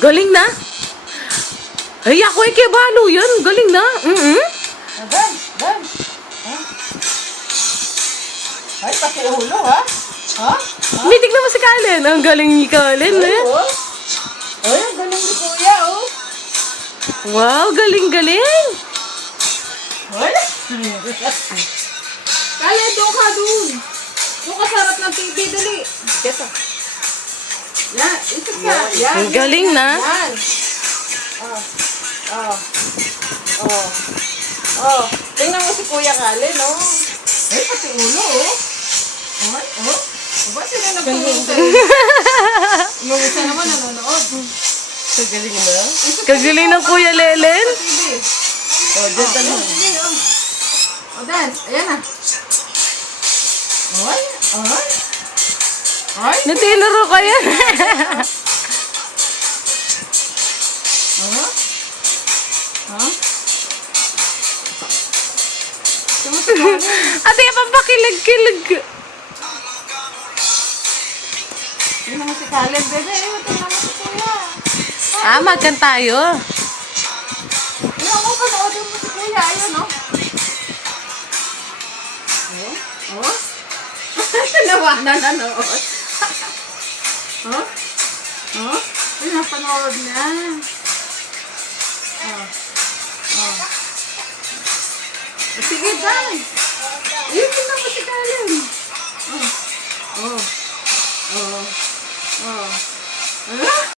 Galing na. Ay, ako ay kebalo yan. Galing na. Dan, Dan. Ha? Ay, pati ulo, ha? Ha? May tignan mo si Kalen. Ang galing ni Kalen, eh. Oh. Ay, ang galing ni Kuya, oh. Wow, galing-galing. Ay. Kaya, doon ka, doon. Doon ka sa harap ng TV, dali. Kesa. Yan, isip ka. Yan. Ang galing na. Yan. Oh. Oh. Oh. Oh. Tingnan mo si Kuya Kalen, oh. Ay, pati ulo, oh. Ay, oh. Ba't sila nagtulong sa'yo? Yung isa naman nanonood. Kagaling na. Kagaling ng Kuya Lelen. Sa TV. Oh, dyan tayo. Sige, oh. O, Dan. Ayan na. Ay, ay. Ay. Natinuro ka yan. Ha? Ha? Kamusta ka? Ate, pampakilig-kilig. Tingnan mo si Kalen, bebe. Tingnan mo si Kuya. Magan tayo. Tingnan mo, panoodin mo si Kuya. Ayun, oh. Oh? Oh? Nawa na nanood. Oh? Oh? Pinapanood na. Oh. Oh. Sige, Dan. Ayun, tingnan mo